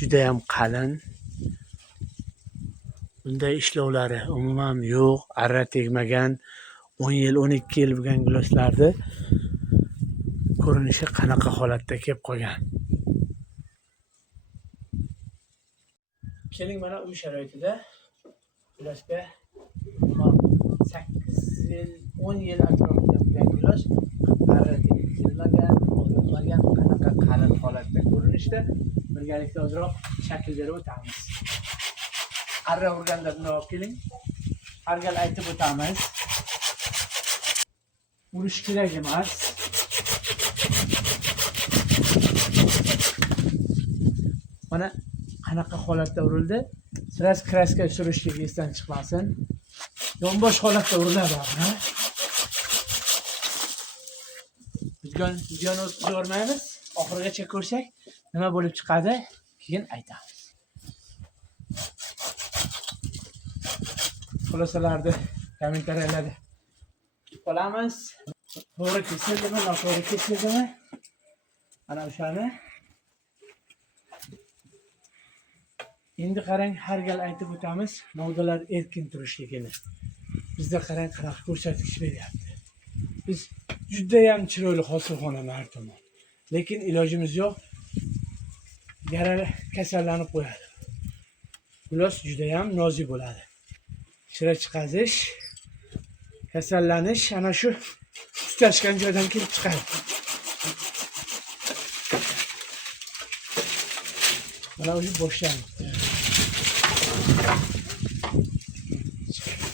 judayam qalin. Bunday ishlovlari umuman yo'q, arra tegmagan, 10 yil, 12 yil bo'lgan giloslarni ko'rinishi qanaqa holatda kelib qolgan. Keling mana uy sharoitida gilosga 8 yil, 10 yil atrofida bo'lgan gilos arra tegmagan, olinmagan, qanaqa qalin holatda ko'rinishda birgalikda ozroq shakl berib o'tamiz. Arra urganda bunday olib keling. Har gal aytib o'tamiz. Urish kerak emas. Mana qanaqa holatda urildi. Sirasi kraska surishlik esdan chiqmasin. Yonbosh holatda uriladi. Videoni o'tkazib yubormaymiz. Oxirigacha ko'rsak, nima bo'lib chiqadi, keyin aytamiz. Xulosalarni kommentariyalarda qolamiz. To'g'ri kesildimi, noto'g'ri kesildimi? Ana o'shani. Endi qarang, har gal aytib o'tamiz, novdalar erkin turishligini. Bizda qarang, qanaqa ko'rsatkich beryapti. Biz juda ham chiroyli hosilxona har tomon. Lekin ilojimiz yo'q. Yarali kasallanib qo'yadi. Gilos juda ham nozik bo'ladi. Shira chiqazish, kasallanish ana shu tutashgan joydan kelib chiqadi. Mana o'zi boshlanadi.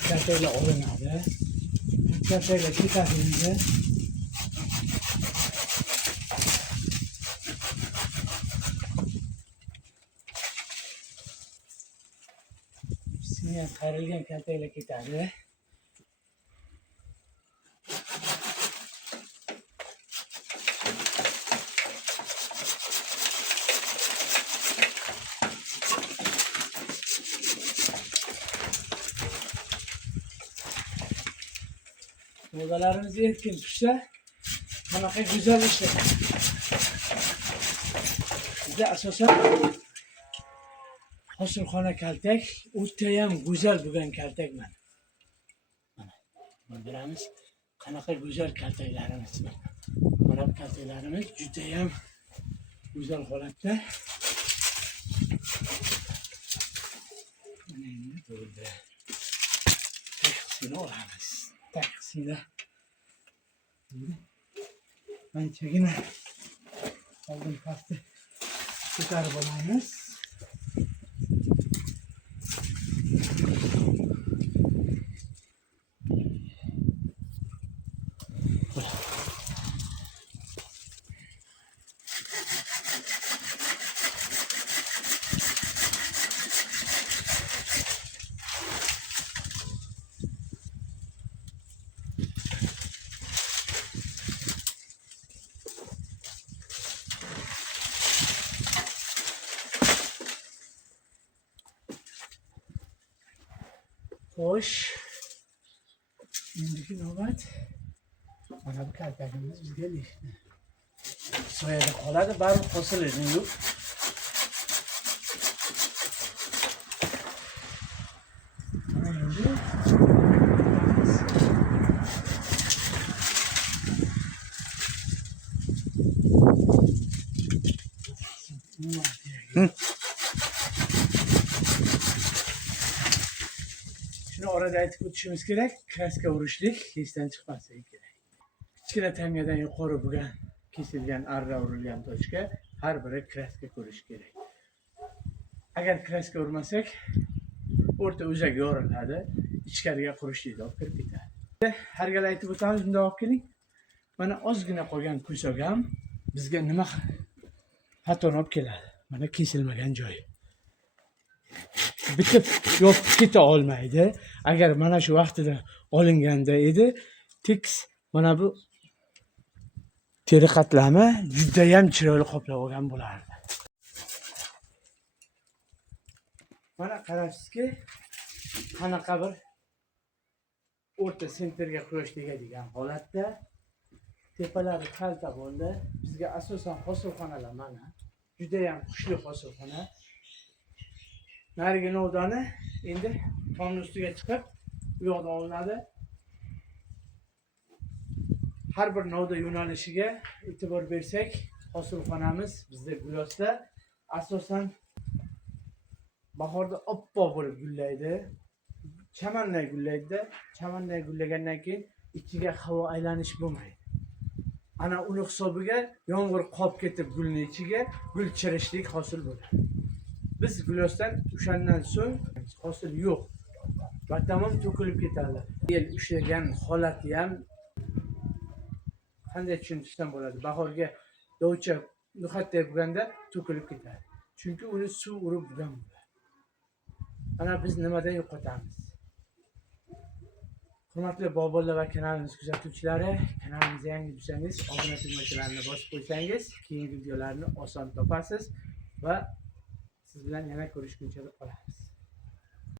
Kartayla olinadi. Kartayla ketadi. Singan qayrilgan kartayla ketadi. Novdalarimiz erkin tushsa, qanaqa go'zal ishlaydi. Bizda asosan hosilxona kaltak o'ta ham go'zal bo'lgan kaltak mana. Mana bilamiz, qanaqa go'zal kaltaklarimiz. Mana bu kaltaklarimiz juda ham go'zal holatda. Mana endi bo'ldi. Taksini olamiz. Taksini. Anchagina oldin pastda ko'tarib olamiz. Xo'sh, endiki navbat mana bu kaltakimiz bizga lishni. Soyada qoladi, baribir hosilini yo'q. Mana endi shuni orada aytib o'tishimiz kerak, kraska urishlik esdan chiqmasligi kerak. Kichkina tangadan yuqori bo'lgan kesilgan arra urilgan tochka har biri kraska ko'rish kerak. Agar kraska urmasak, o'rta o'zak yoriladi, ichkariga qurishlikda olib kirib ketadi. Har gal aytib o'tamiz, bunday olib keling. Mana ozgina qolgan ko'sak ham bizga nima xatoni olib keladi. Mana kesilmagan joyi. Bitib yopib keta olmaydi. Agar mana shu vaqtida olinganda edi, tekis mana bu teri qatlami juda ham chiroyli qoplab olgan bo'lardi. Mana qarabsizki, qanaqa bir o'rta sentrga quyosh tegadigan holatda tepalari kalta bo'ldi. Bizga asosan hosilxonalar mana juda ham kuchli hosilxona. narigi novdani endi tomni ustiga chiqib bu yoqdan olinadi. Har bir novda yo'nalishiga e'tibor bersak, hosilxonamiz bizda Gulosda asosan bahorda oppoq bo'lib gullaydi. Chamanday gullaydi. Chamanday gullagandan keyin ichiga havo aylanish bo'lmaydi. Ana uni hisobiga yomg'ir qolib ketib gulning ichiga gul chirishlik hosil bo'ladi. Biz Gulosdan o'shandan so'ng hosil yo'q. Batamom to'kilib ketadi. Yel ushlagan holati ham qanday tushuntirish bo'ladi? Bahorga dovcha no'xatday bo'lganda to'kilib ketadi. Chunki uni suv urib bo'lgan bo'ladi. Ana biz nimadan yo'qotamiz? Hurmatli bog'bonlar va kanalimiz kuzatuvchilari, kanalimizga yangi bo'lsangiz, obuna tugmachalarini bosib qo'ysangiz, keyingi videolarni oson topasiz va siz bilan yana ko'rishguncha qolamiz.